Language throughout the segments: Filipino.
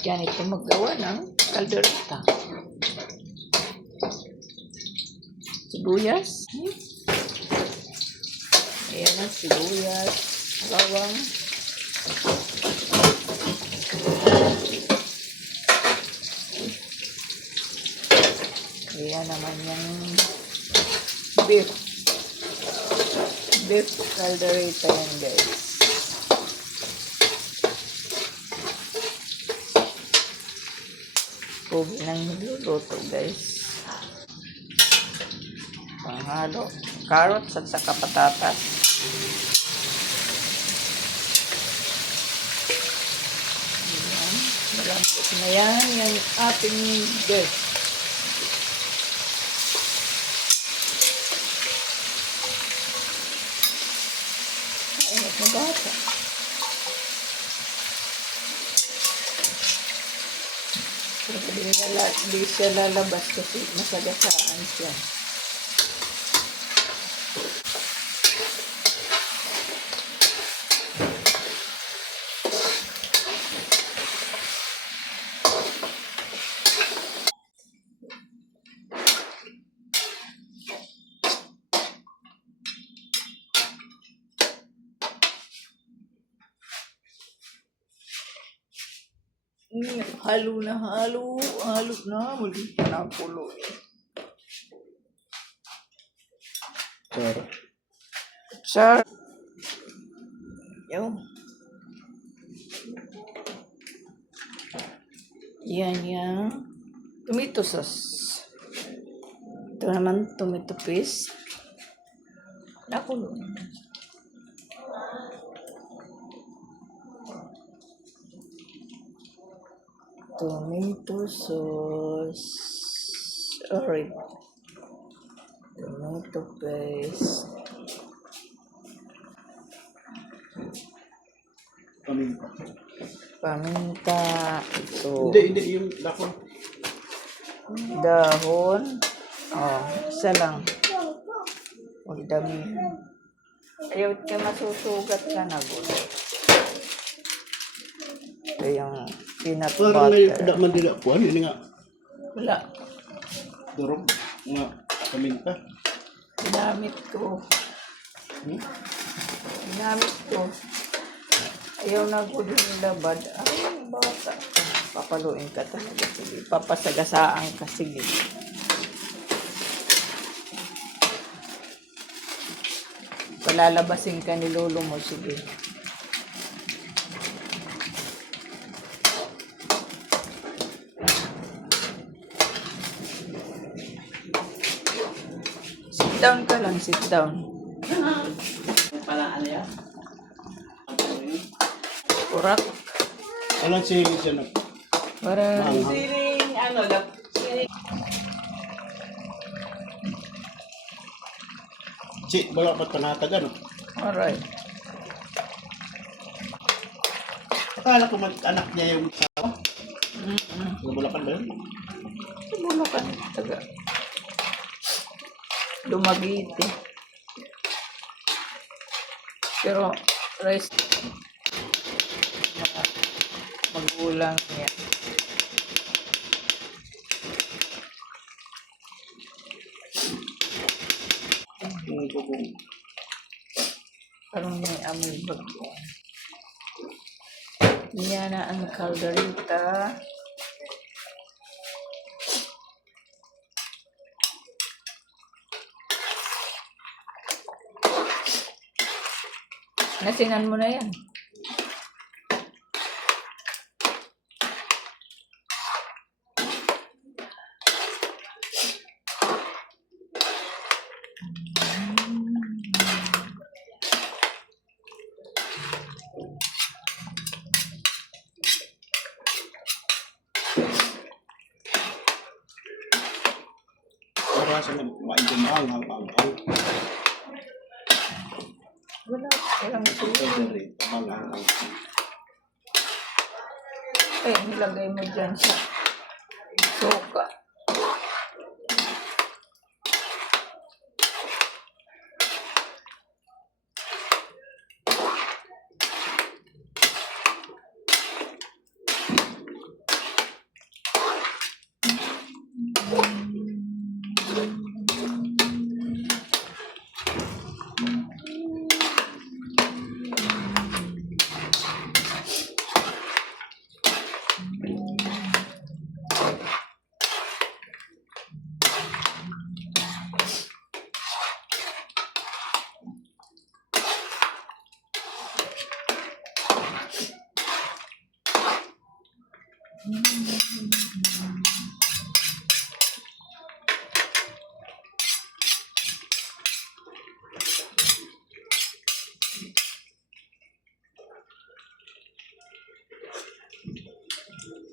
ganito maggawa ng kaldereta. Sibuyas. Ayan ang sibuyas, bawang. Ayan naman yung beef caldereta yan, guys. Pogi nang niluluto, guys. Panghalo. Carrots at saka patatas. Ayan. Malambot na yan. Yung ating beef. Ayos na bata. Pero hindi siya lalabas kasi masagasaan siya. Halo na. Muli pa na pulo eh. Sir. Yo. Yan yung tomato sauce. Ito naman tomato paste. Nakulo. Tomato sauce. Sorry. Tomato paste. Paminta. Ito. Hindi yung dahon. Dahon. Oh, isa lang. Huwag dami. Ayaw ka masusugat ka na, gulo. Ito yung peanut Parang butter. tidak mandilapuan, ini nga. Wala. Durog, nga paminta. Ginamit ko. Ayaw na ko din labad. Ay, bata. Papaluin ka talaga. Sige. Papasagasaan ka. Sige. Palalabasin ka ni lolo mo. Sige. Sit down ka lang. Sit down. Pala, ano yan? Kurak. Alam siya na. Para Siling, siling. Si, wala ba't panatagan? alright. Akala ko mag-anak niya yung asawa. Nabulakan ba yun? Bulacan. Taga. Dumagiti. Pero rice magulang niya. Parang may amoy bago. Yan na ang caldereta. Nasinan mo na yan. Para sa maigumahal, hal-hal. Walang sili. Eh, nilagay mo dyan sa suka.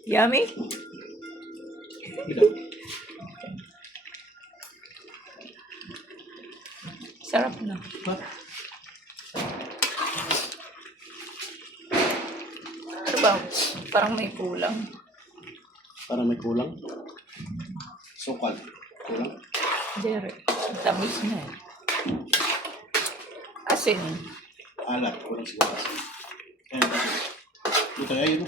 Yummy? Bilang. Sarap na. Ha? Ano ba? Parang may kulang. Parang may kulang. Sukal. Kulang. Dere. Tamis na eh. Asin. Alat. Kulang siguro kasi. Ayun kasi. Ito ayun.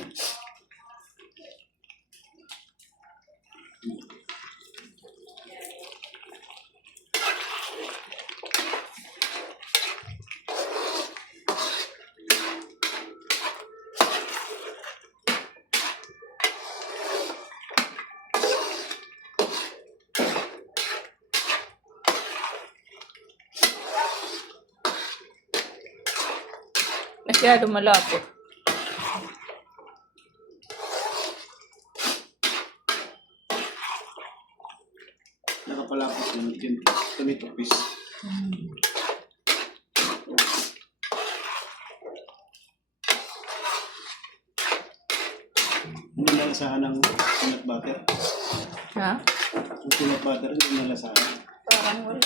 Masyado malapot. Nakapalapos yung tomato paste. Hindi nalasahan ng peanut butter. Ha? Yung peanut butter, hindi nalasahan. Parang wala.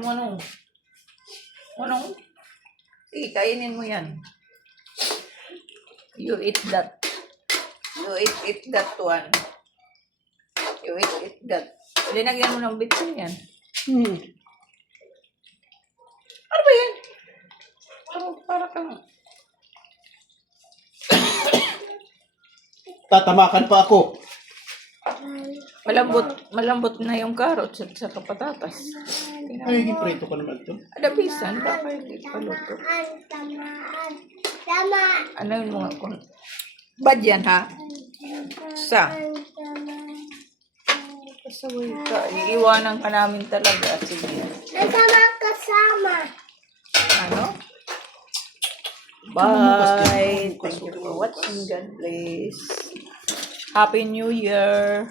Manong? Manong? Kainin mo yan. You eat that. You eat that one. You eat that. Linagyan mo ng bitsin yan. Ano ba yan? Para kang... Tatamakan pa ako. Malambot na yung carrots at saka patatas. Ay, giprito ko naman ito. Adapisan, baka hindi paluto. Ano yung mga kung... Bad yan, ha? Pasaway ka. Iiwanan ka namin talaga. Sige. Kasama. Ano? Bye. Thank you for watching. God bless. Happy New Year.